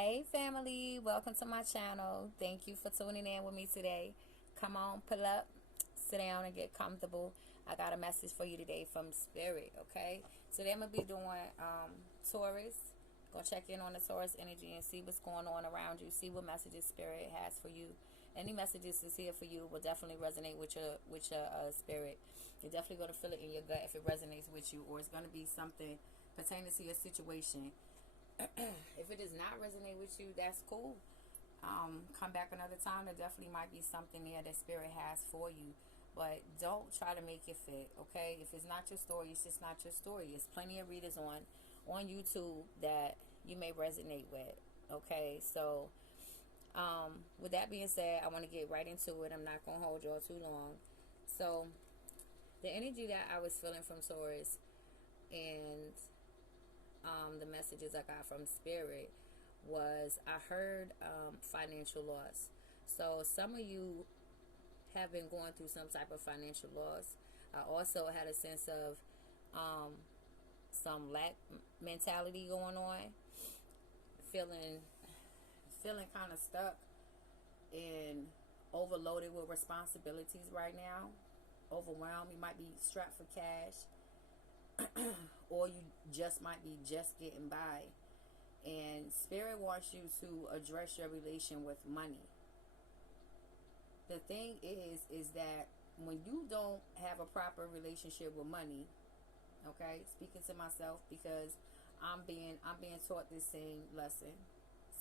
Hey family, welcome to my channel. Thank you for tuning in with me today. Come on, pull up, sit down and get comfortable. I got a message for you today from Spirit, okay? Today I'm going to be doing Taurus. Go check in on the Taurus energy and see what's going on around you. See what messages Spirit has for you. Any messages is here for you will definitely resonate with your spirit. You're definitely going to feel it in your gut if it resonates with you, or it's going to be something pertaining to your situation. If it does not resonate with you, that's cool. Come back another time. There definitely might be something there that Spirit has for you. But don't try to make it fit, okay? If it's not your story, it's just not your story. There's plenty of readers on YouTube that you may resonate with, okay? So, with that being said, I want to get right into it. I'm not going to hold y'all too long. So, the energy that I was feeling from Taurus and the messages I got from Spirit was I heard financial loss. So some of you have been going through some type of financial loss. I also had a sense of some lack mentality going on, feeling kind of stuck and overloaded with responsibilities right now, overwhelmed. You might be strapped for cash, or you just might be just getting by. And Spirit wants you to address your relation with money. The thing is that when you don't have a proper relationship with money, okay, speaking to myself because I'm being taught this same lesson.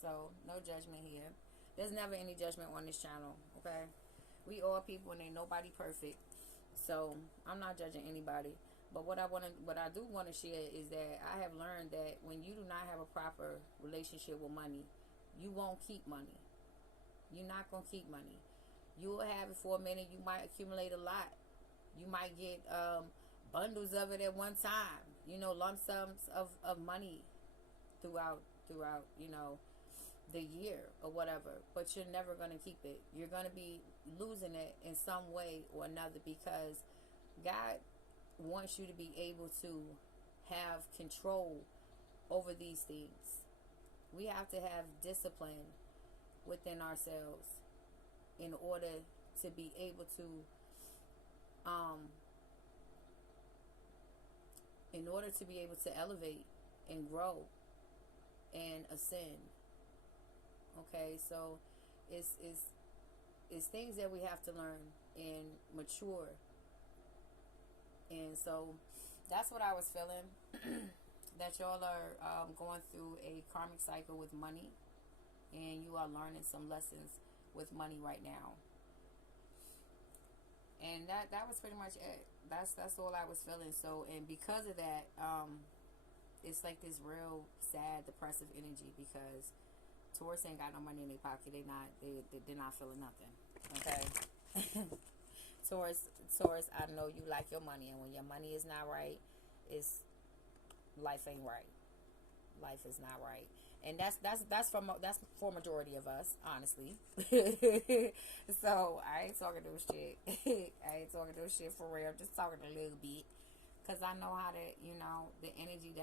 So no judgment here. There's never any judgment on this channel, okay? We all people and ain't nobody perfect. So I'm not judging anybody. But what I do want to share is that I have learned that when you do not have a proper relationship with money, you won't keep money. You're not going to keep money. You will have it for a minute. You might accumulate a lot. You might get bundles of it at one time. Lump sums of money throughout, the year or whatever. But you're never going to keep it. You're going to be losing it in some way or another because God wants you to be able to have control over these things. We have to have discipline within ourselves in order to be able to elevate and grow and ascend. Okay, so it's things that we have to learn and mature. And so that's what I was feeling. That y'all are going through a karmic cycle with money, and you are learning some lessons with money right now. And that was pretty much it. That's all I was feeling. So, and because of that, it's like this real sad, depressive energy because Taurus ain't got no money in their pocket. They're not feeling nothing. Okay. Taurus, I know you like your money, and when your money is not right, life ain't right. Life is not right, and that's for majority of us, honestly. So I ain't talking no shit. I ain't talking no shit for real. I'm just talking a little bit, cause I know how to, the energy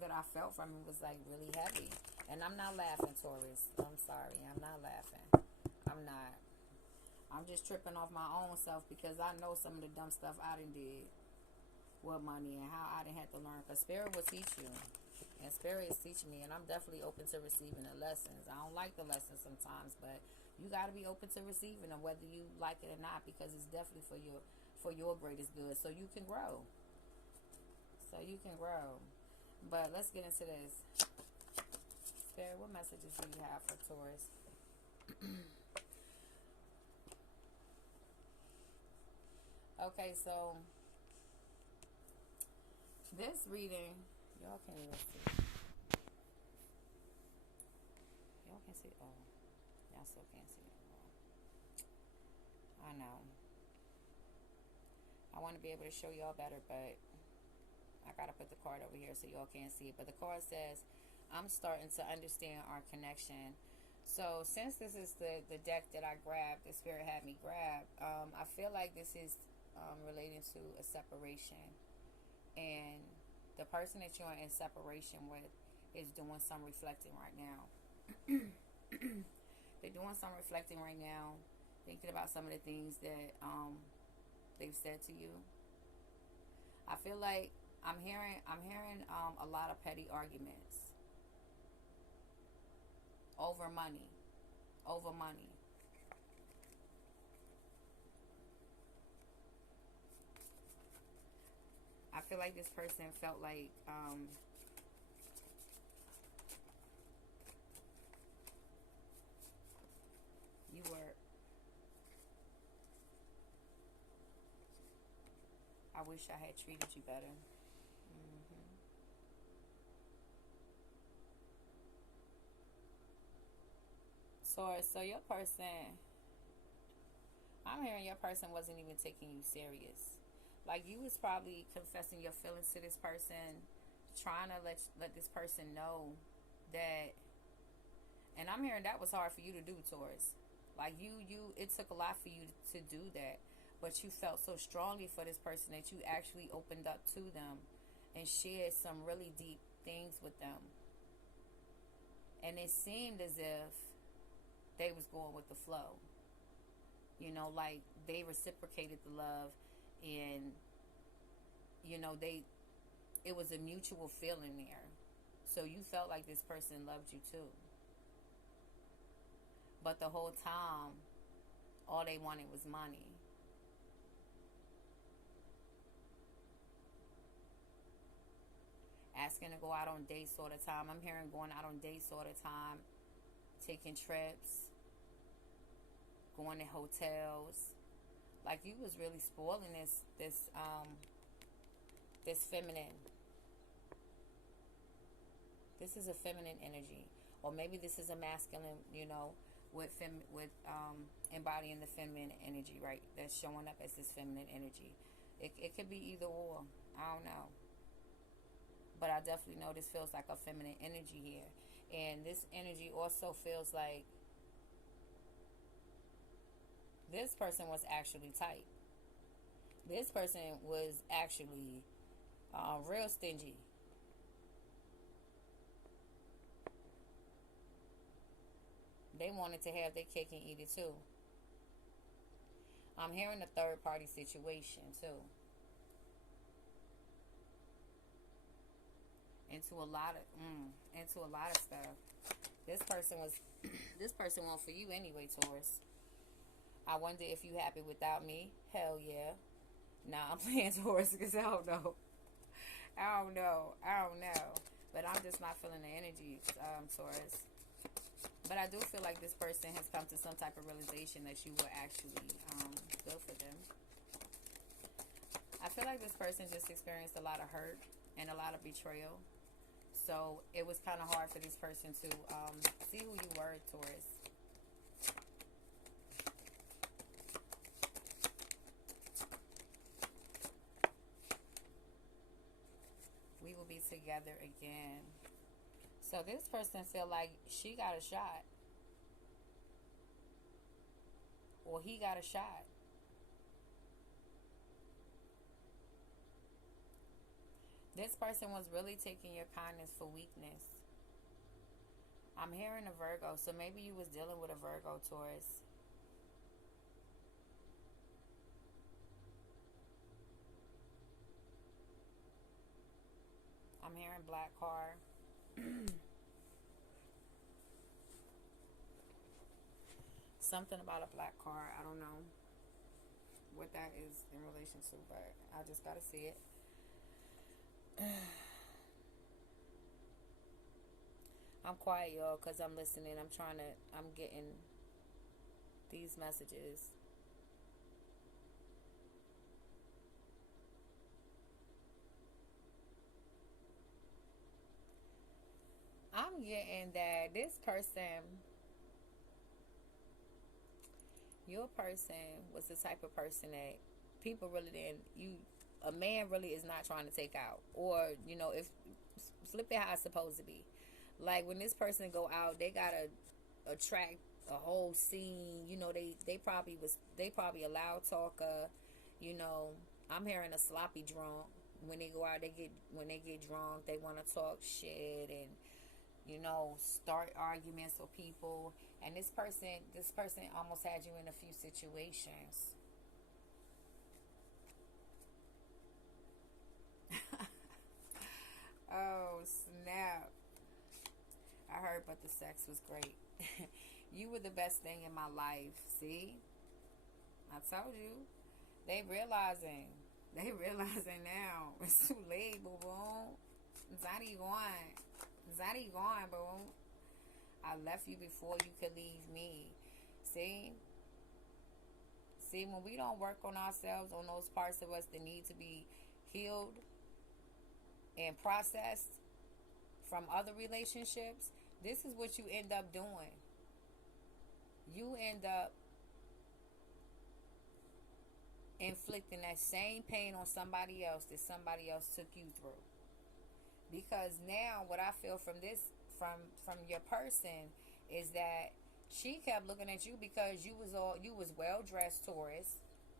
that I felt from it was like really heavy, and I'm not laughing, Taurus. I'm sorry, I'm not laughing. I'm not. I'm just tripping off my own self because I know some of the dumb stuff I done did with money and how I done had to learn. Because Spirit will teach you. And Spirit is teaching me. And I'm definitely open to receiving the lessons. I don't like the lessons sometimes. But you got to be open to receiving them whether you like it or not. Because it's definitely for your greatest good. So you can grow. But let's get into this. Spirit, what messages do you have for Taurus? Okay, so this reading, y'all can't even see. Y'all can see. Oh, y'all still can't see it. I know. I want to be able to show y'all better, but I gotta put the card over here so y'all can't see it. But the card says, I'm starting to understand our connection. So since this is the deck that I grabbed, the Spirit had me grab, I feel like this is relating to a separation, and the person that you're in separation with is doing some reflecting right now. They're doing some reflecting right now, thinking about some of the things that they've said to you. I feel like I'm hearing a lot of petty arguments over money, over money. I feel like this person felt like you were. I wish I had treated you better. Hmm. So your person, I'm hearing your person wasn't even taking you serious. Like you was probably confessing your feelings to this person, trying to let this person know that. And I'm hearing that was hard for you to do, Taurus. Like it took a lot for you to do that, but you felt so strongly for this person that you actually opened up to them and shared some really deep things with them. And it seemed as if they was going with the flow. Like they reciprocated the love, and they it was a mutual feeling there. So you felt like this person loved you too. But the whole time, all they wanted was money. Asking to go out on dates all the time. I'm hearing going out on dates all the time, taking trips, going to hotels. Like you was really spoiling this feminine. This is a feminine energy, or maybe this is a masculine. With embodying the feminine energy, right? That's showing up as this feminine energy. It could be either or. I don't know, but I definitely know this feels like a feminine energy here, and this energy also feels like this person was actually tight. This person was actually real stingy. They wanted to have their cake and eat it too. I'm hearing a third party situation too. Into a lot of stuff. This person was this person won't for you anyway, Taurus. I wonder if you happy without me. Hell yeah. Nah, I'm playing Taurus because I don't know. I don't know. But I'm just not feeling the energy, Taurus. But I do feel like this person has come to some type of realization that you were actually good for them. I feel like this person just experienced a lot of hurt and a lot of betrayal. So it was kind of hard for this person to see who you were, Taurus. We will be together again. So this person feel like she got a shot, or he got a shot. This person was really taking your kindness for weakness. I'm hearing a Virgo, so maybe you was dealing with a Virgo, Taurus. I'm hearing black car. Something about a black car. I don't know what that is in relation to, but I just gotta see it. I'm quiet, y'all, because I'm listening. I'm getting these messages. I'm getting that this person, your person, was the type of person that people really didn't, a man really is not trying to take out. Or, if, flip it how it's supposed to be. Like when this person go out, they gotta attract a whole scene. They probably a loud talker. You know, I'm hearing a sloppy drunk. When they go out, when they get drunk, they want to talk shit, and start arguments with people. And this person almost had you in a few situations. Oh, snap. I heard, but the sex was great. You were the best thing in my life. See? I told you. They realizing. They realizing now. It's too late, boo boo. Zani gone. Zani gone, boo. I left you before you could leave me. See? See, when we don't work on ourselves, on those parts of us that need to be healed and processed from other relationships, this is what you end up doing. You end up inflicting that same pain on somebody else that somebody else took you through. Because now what I feel from this from your person is that she kept looking at you because you was well dressed, Taurus.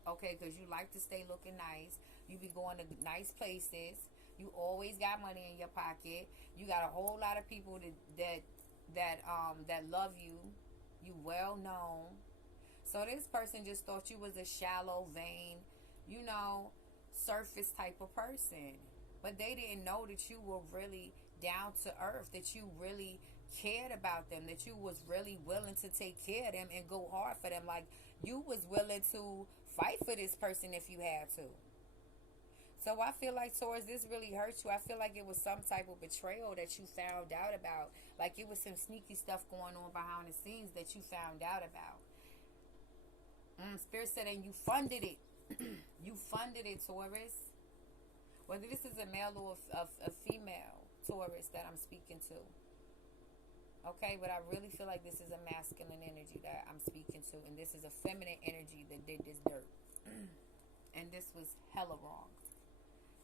Okay, because you like to stay looking nice. You be going to nice places. You always got money in your pocket. You got a whole lot of people that love you. You well known. So this person just thought you was a shallow, vain, surface type of person. But they didn't know that you were really down to earth, that you really cared about them, that you was really willing to take care of them and go hard for them. Like, you was willing to fight for this person if you had to. So I feel like, Taurus, this really hurt you. I feel like it was some type of betrayal that you found out about. Like, it was some sneaky stuff going on behind the scenes that you found out about. Spirit said, and you funded it. You funded it, Taurus. Whether this is a male or a female Taurus that I'm speaking to. Okay, but I really feel like this is a masculine energy that I'm speaking to. And this is a feminine energy that did this dirt. And this was hella wrong.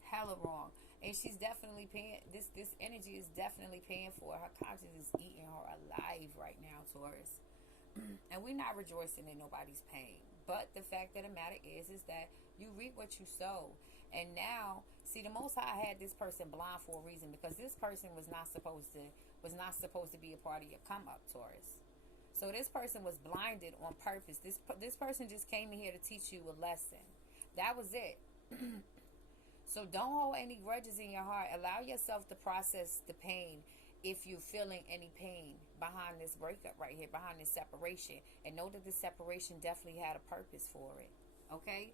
Hella wrong. And she's definitely paying, this energy is definitely paying for it. Her conscience is eating her alive right now, Taurus. And we're not rejoicing in nobody's pain. But the fact of the matter is that you reap what you sow. And now, see, the Most High had this person blind for a reason, because this person was not supposed to be a part of your come up, Taurus. So this person was blinded on purpose. This person just came in here to teach you a lesson. That was it. So don't hold any grudges in your heart. Allow yourself to process the pain if you're feeling any pain behind this breakup right here, behind this separation. And know that this separation definitely had a purpose for it. Okay?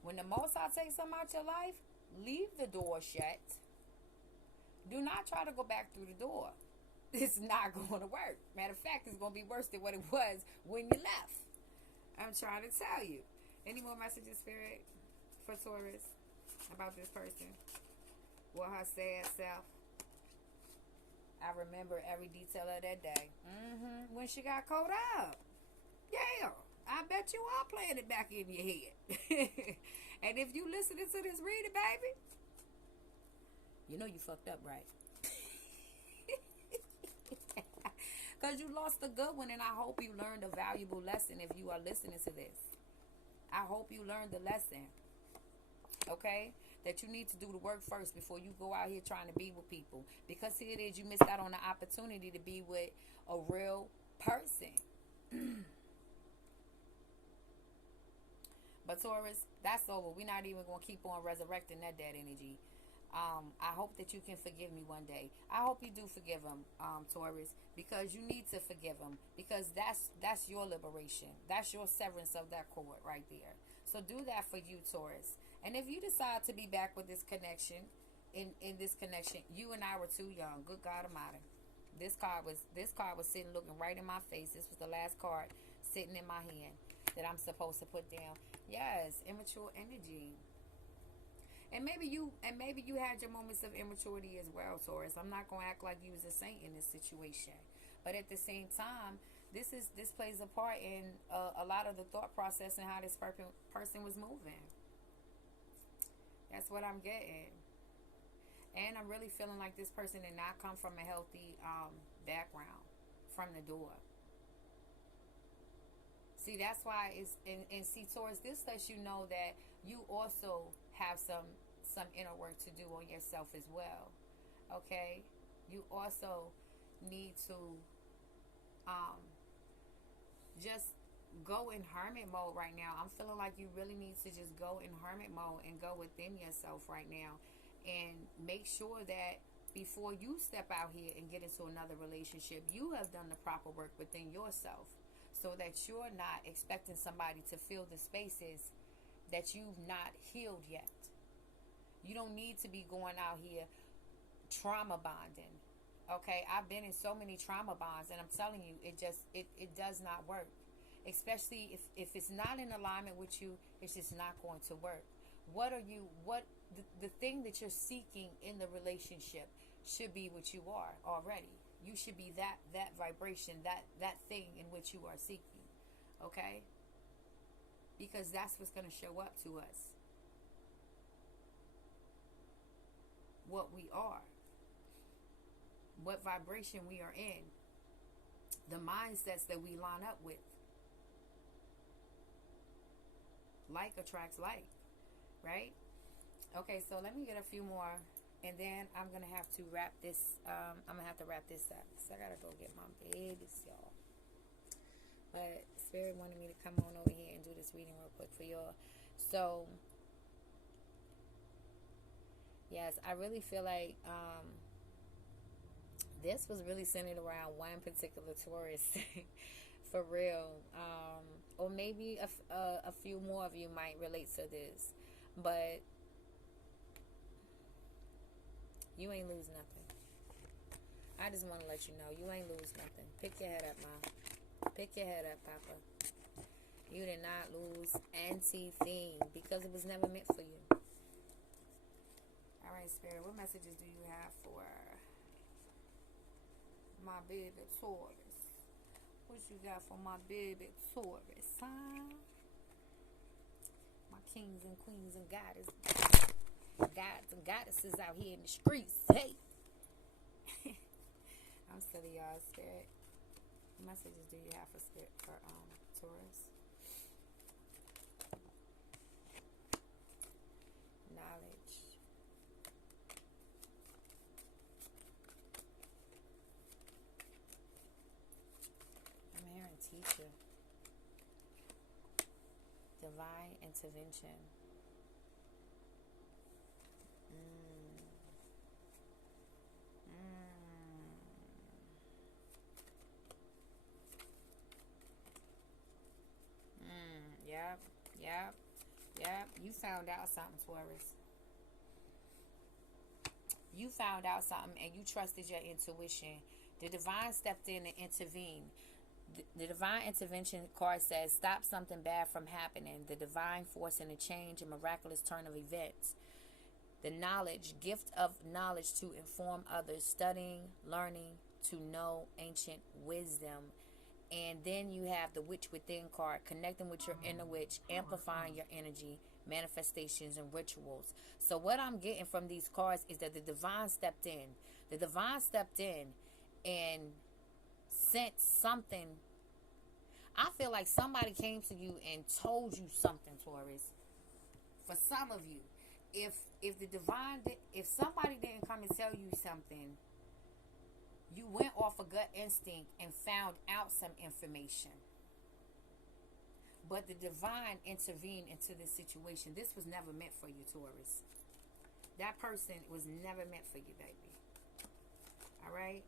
When the Most High takes something out your life, leave the door shut. Do not try to go back through the door. It's not going to work. Matter of fact, it's going to be worse than what it was when you left. I'm trying to tell you. Any more messages, Spirit, for Taurus about this person? Well, her sad self. I remember every detail of that day. When she got caught up. Yeah. I bet you are playing it back in your head. And if you listening to this reading, baby, you know you fucked up, right? Because you lost a good one, and I hope you learned a valuable lesson if you are listening to this. I hope you learned the lesson. Okay? That you need to do the work first before you go out here trying to be with people. Because here it is, you missed out on the opportunity to be with a real person. But Taurus, that's over. We're not even going to keep on resurrecting that dead energy. I hope that you can forgive me one day. I hope you do forgive him, Taurus, because you need to forgive him, because that's your liberation. That's your severance of that cord right there. So do that for you, Taurus. And if you decide to be back with this connection, in this connection, you and I were too young. Good God Almighty. This card was sitting looking right in my face. This was the last card sitting in my hand that I'm supposed to put down. Yes, immature energy. And maybe you had your moments of immaturity as well, Taurus. I'm not gonna act like you was a saint in this situation, but at the same time, this plays a part in a lot of the thought process and how this person was moving. That's what I'm getting, and I'm really feeling like this person did not come from a healthy background from the door. See, that's why it's and see, Taurus, this lets you know that you also have some inner work to do on yourself as well. Okay? You also need to um, just go in hermit mode right now. I'm feeling like you really need to just go in hermit mode and go within yourself right now and make sure that before you step out here and get into another relationship, you have done the proper work within yourself so that you're not expecting somebody to fill the spaces that you've not healed yet. You don't need to be going out here trauma bonding. Okay, I've been in so many trauma bonds, and I'm telling you, it does not work. Especially if it's not in alignment with you, it's just not going to work. The thing that you're seeking in the relationship should be what you are already. You should be that vibration, that thing in which you are seeking. Okay? Because that's what's going to show up to us. What we are. What vibration we are in. The mindsets that we line up with. Like attracts like, right? Okay, so let me get a few more, and then I'm gonna have to wrap this. I'm gonna have to wrap this up. So I gotta go get my babies, y'all. But Spirit wanted me to come on over here and do this reading real quick for y'all. So yes, I really feel like this was really centered around one particular Taurus. For real. Or maybe a few more of you might relate to this. But you ain't lose nothing. I just want to let you know, you ain't lose nothing. Pick your head up, Mom. Pick your head up, Papa. You did not lose anything because it was never meant for you. Alright, Spirit, what messages do you have for my baby Taurus? What you got for my baby Taurus, huh? My kings and queens and gods and goddesses out here in the streets. Hey! I'm silly, y'all. Spirit, what messages do you have for Taurus? Knowledge. I'm hearing teacher. Divine intervention. Yep. You found out something, Taurus. You found out something and you trusted your intuition. The divine stepped in and intervened. The divine intervention card says, stop something bad from happening. The divine force in a change, a miraculous turn of events. The knowledge, gift of knowledge to inform others, studying, learning, to know ancient wisdom. And then you have the Witch Within card, connecting with your inner witch, amplifying your energy, manifestations, and rituals. So what I'm getting from these cards is that the divine stepped in. The divine stepped in and sent something. I feel like somebody came to you and told you something, Taurus. For some of you, if somebody didn't come and tell you something, you went off a gut instinct and found out some information. But the divine intervened into this situation. This was never meant for you, Taurus. That person was never meant for you, baby. All right?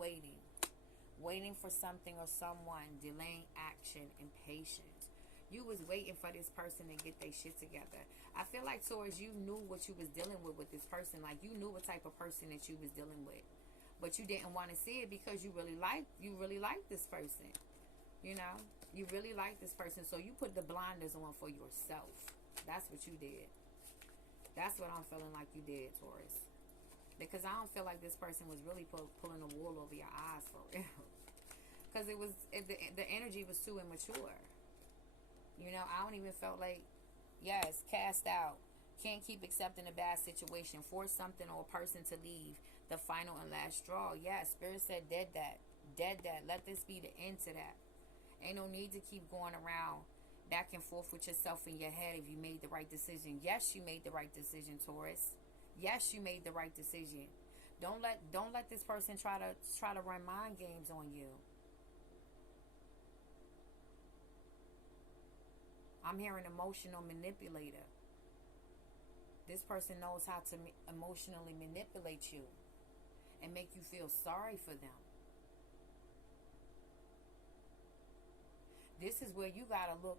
Waiting for something or someone, delaying action, impatient. You was waiting for this person to get their shit together. I feel like, Taurus, you knew what you was dealing with this person. Like, you knew what type of person that you was dealing with. But you didn't want to see it because you really like this person. You know? You really like this person. So you put the blinders on for yourself. That's what you did. That's what I'm feeling like you did, Taurus. Because I don't feel like this person was really pulling a wool over your eyes for real. Because the energy was too immature. You know, I don't even felt like, yes, cast out. Can't keep accepting a bad situation. Force something or a person to leave. The final and last straw. Yes, Spirit said dead that. Dead that. Let this be the end to that. Ain't no need to keep going around back and forth with yourself in your head if you made the right decision. Yes, you made the right decision, Taurus. Yes, you made the right decision. Don't let this person try to run mind games on you. I'm hearing emotional manipulator. This person knows how to emotionally manipulate you and make you feel sorry for them. This is where you gotta look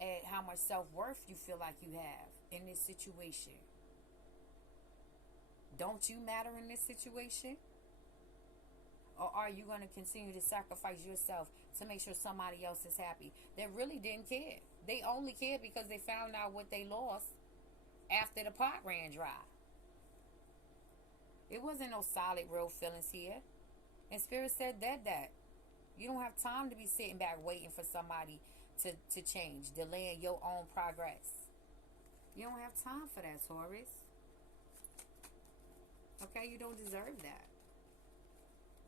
at how much self-worth you feel like you have in this situation. Don't you matter in this situation? Or are you going to continue to sacrifice yourself to make sure somebody else is happy that really didn't care? They only cared because they found out what they lost after the pot ran dry. It wasn't no solid, real feelings here. And Spirit said that. You don't have time to be sitting back waiting for somebody to change, delaying your own progress. You don't have time for that, Taurus. Okay, you don't deserve that.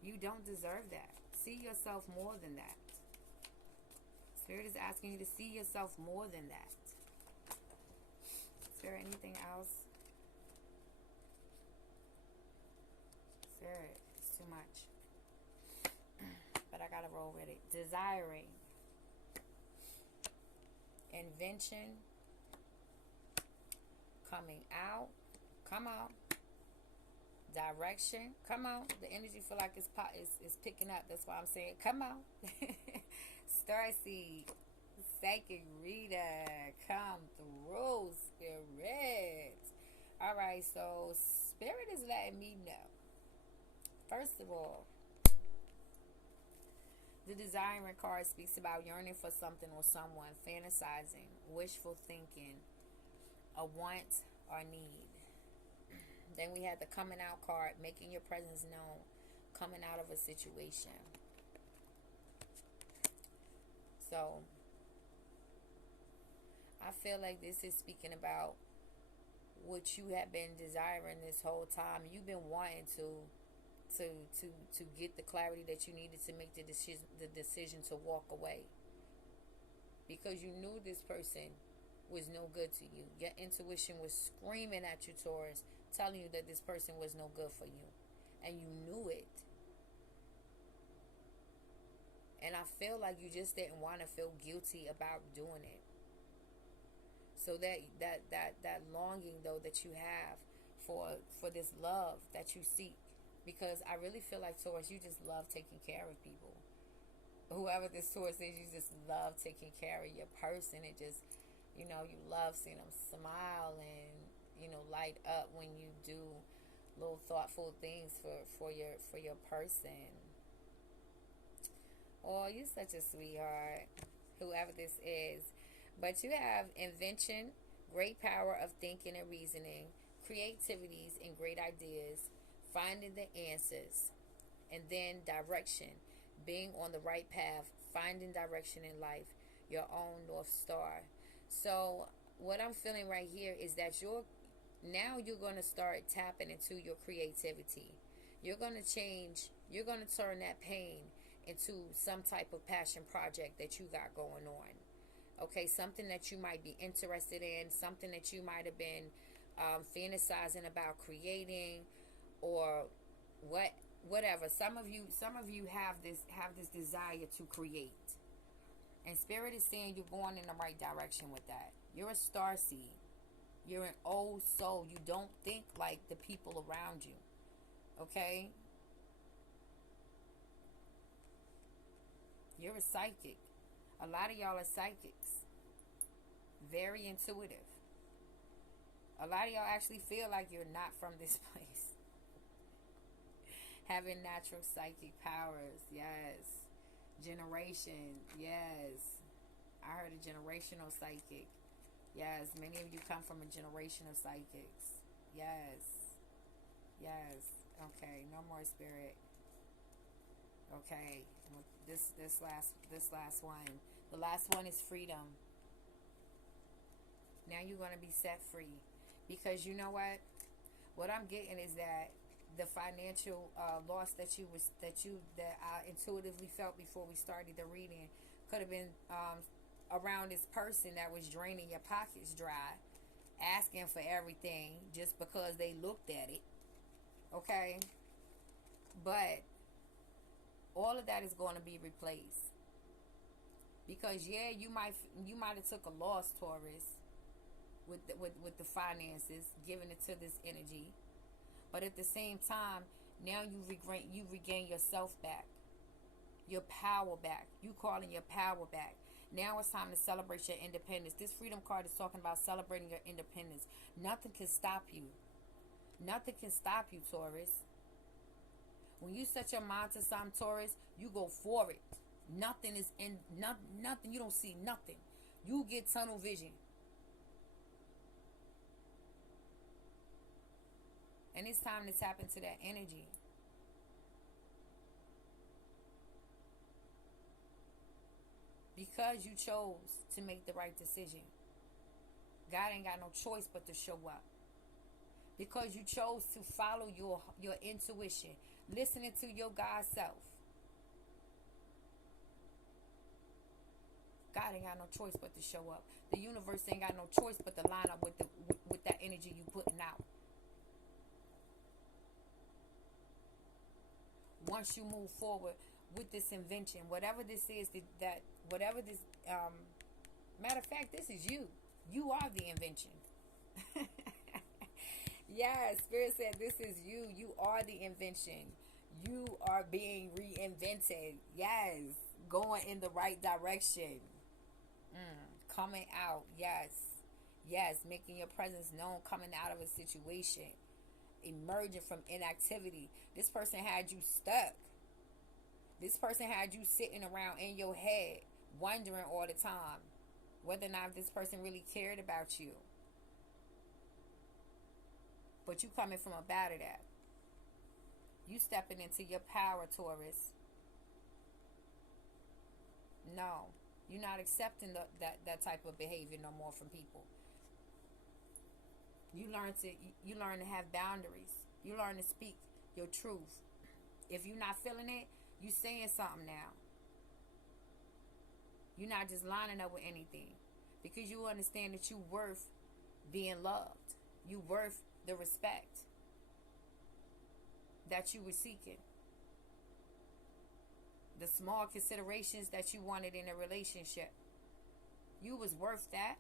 You don't deserve that. See yourself more than that. Spirit is asking you to see yourself more than that. Is there anything else? Spirit, it's too much. But I gotta roll with it. Desiring. Invention. Coming out. Come on. Direction. Come on. The energy feel like it's picking up. That's why I'm saying come on. Starseed. Psychic reader. Come through, Spirit. Alright, so Spirit is letting me know. First of all, the desiring card speaks about yearning for something or someone, fantasizing, wishful thinking, a want or need. Then we had the coming out card, making your presence known, coming out of a situation. So, I feel like this is speaking about what you have been desiring this whole time. You've been wanting to get the clarity that you needed to make the decision to walk away. Because you knew this person was no good to you. Your intuition was screaming at you, Taurus, telling you that this person was no good for you. And you knew it. And I feel like you just didn't want to feel guilty about doing it. So that longing though that you have for this love that you seek. Because I really feel like, Taurus, you just love taking care of people. Whoever this Taurus is, you just love taking care of your person. It just, you love seeing them smile and, light up when you do little thoughtful things for your person. Oh, you're such a sweetheart, whoever this is. But you have invention, great power of thinking and reasoning, creativities and great ideas, finding the answers, and then direction, being on the right path, finding direction in life, your own North Star. So what I'm feeling right here is that you're going to start tapping into your creativity. You're going to you're going to turn that pain into some type of passion project that you got going on. Okay, something that you might be interested in, something that you might have been fantasizing about creating, or whatever. Some of you have this desire to create, and Spirit is saying you're going in the right direction with that. You're a starseed. You're an old soul. You don't think like the people around you. Okay? You're a psychic. A lot of y'all are psychics. Very intuitive. A lot of y'all actually feel like you're not from this place. Having natural psychic powers. Yes. Generation. Yes. I heard a generational psychic. Yes. Many of you come from a generation of psychics. Yes. Yes. Okay. No more Spirit. Okay. This last one. The last one is freedom. Now you're going to be set free. Because you know what? What I'm getting is that the financial loss that I intuitively felt before we started the reading could have been around this person that was draining your pockets dry, asking for everything just because they looked at it. Okay? But all of that is going to be replaced. Because yeah, you might have took a loss, Taurus, with the finances, giving it to this energy. But at the same time, now you regain yourself back, your power back. You calling your power back. Now it's time to celebrate your independence. This freedom card is talking about celebrating your independence. Nothing can stop you. Nothing can stop you, Taurus. When you set your mind to something, Taurus, you go for it. Nothing is in nothing. You don't see nothing. You get tunnel vision. And it's time to tap into that energy. Because you chose to make the right decision. God ain't got no choice but to show up. Because you chose to follow your intuition, listening to your God self. God ain't got no choice but to show up. The universe ain't got no choice but to line up with that energy you putting out. Once you move forward with this invention, whatever this is, whatever this, matter of fact, this is you. You are the invention. Yes, Spirit said this is you. You are the invention. You are being reinvented. Yes, going in the right direction. Coming out. Yes. Yes, making your presence known, coming out of a situation, emerging from inactivity. This person had you stuck. This person had you sitting around in your head, wondering all the time whether or not this person really cared about you. But you coming from up out of that. You stepping into your power, Taurus. No, you're not accepting that type of behavior no more from people. You learn to have boundaries. You learn to speak your truth. If you're not feeling it, you saying something now. You're not just lining up with anything, because you understand that you worth being loved. You worth the respect that you were seeking. The small considerations that you wanted in a relationship. You was worth that.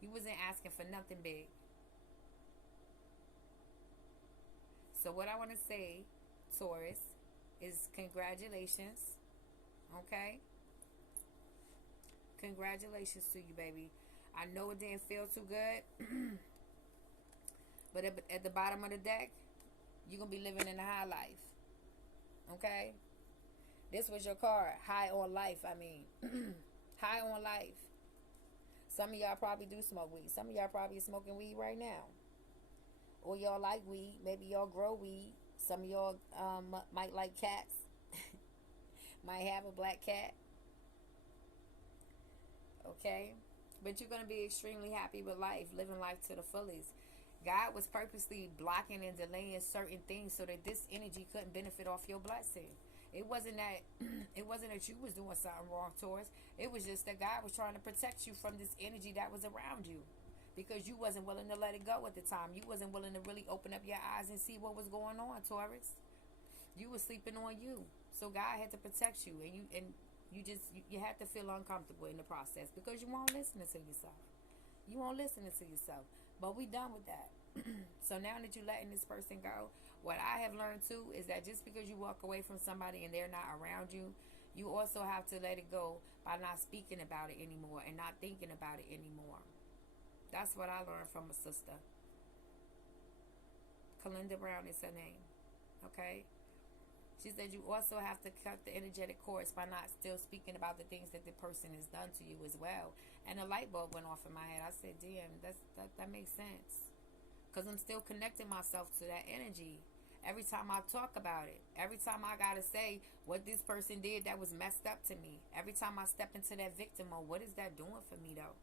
You wasn't asking for nothing big. So what I want to say, Taurus, is congratulations. Okay? Congratulations to you, baby. I know it didn't feel too good. But at the bottom of the deck, you're going to be living in a high life. Okay? This was your card. High on life, I mean. High on life. Some of y'all probably do smoke weed. Some of y'all probably smoking weed right now. Or y'all like weed. Maybe y'all grow weed. Some of y'all might like cats. Might have a black cat. Okay? But you're going to be extremely happy with life. Living life to the fullest. God was purposely blocking and delaying certain things so that this energy couldn't benefit off your blessing. It wasn't that you was doing something wrong, Taurus. It was just that God was trying to protect you from this energy that was around you, because you wasn't willing to let it go at the time. You wasn't willing to really open up your eyes and see what was going on, Taurus. You were sleeping on you, so God had to protect you, and you had to feel uncomfortable in the process because you won't listen to yourself. You won't listen to yourself. But we done with that. So now that you're letting this person go, what I have learned too is that just because you walk away from somebody and they're not around you, you also have to let it go by not speaking about it anymore and not thinking about it anymore. That's what I learned from a sister. Kalinda Brown is her name. Okay? She said you also have to cut the energetic cords by not still speaking about the things that the person has done to you as well. And a light bulb went off in my head. I said, damn, that makes sense. Because I'm still connecting myself to that energy. Every time I talk about it. Every time I got to say what this person did that was messed up to me. Every time I step into that victim mode, what is that doing for me though?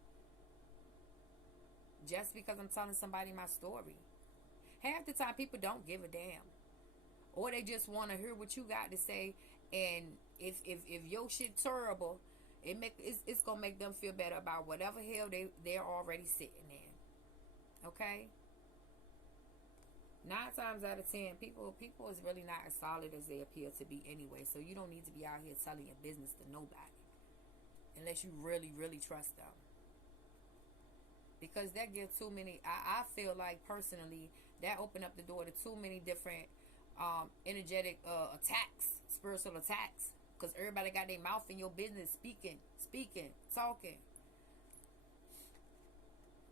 Just because I'm telling somebody my story. Half the time people don't give a damn. Or they just want to hear what you got to say. And if your shit terrible, it's going to make them feel better about whatever hell they're already sitting in. Okay? 9 times out of 10, people is really not as solid as they appear to be anyway. So you don't need to be out here telling your business to nobody unless you really, really trust them. Because that gives too many. I feel like personally that opened up the door to too many different energetic attacks, spiritual attacks. Because everybody got their mouth in your business, speaking, talking.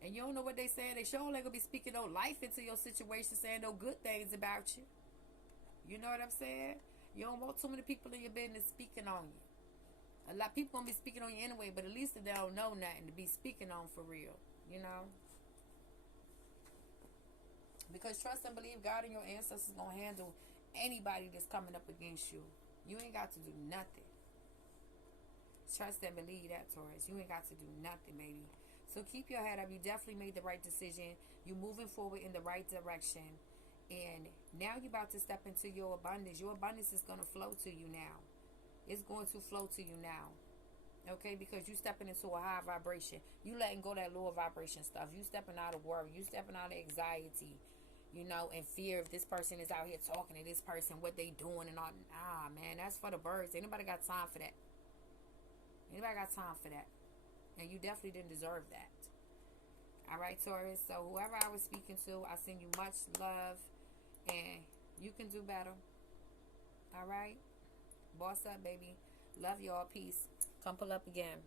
And you don't know what they saying. They sure ain't gonna be speaking no life into your situation, saying no good things about you. You know what I'm saying? You don't want too many people in your business speaking on you. A lot of people gonna be speaking on you anyway, but at least if they don't know nothing to be speaking on for real, you know? Because trust and believe God and your ancestors gonna handle anybody that's coming up against you. You ain't got to do nothing. Trust and believe that, Taurus. You ain't got to do nothing, baby. So keep your head up. You definitely made the right decision. You're moving forward in the right direction. And now you're about to step into your abundance. Your abundance is going to flow to you now. It's going to flow to you now. Okay? Because you're stepping into a high vibration. You letting go that lower vibration stuff. You stepping out of worry. You stepping out of anxiety. You know, and fear if this person is out here talking to this person, what they doing and all. Ah, man, that's for the birds. Anybody got time for that? Anybody got time for that? And you definitely didn't deserve that. Alright, Taurus. So whoever I was speaking to, I send you much love. And you can do better. Alright? Boss up, baby. Love y'all. Peace. Come pull up again.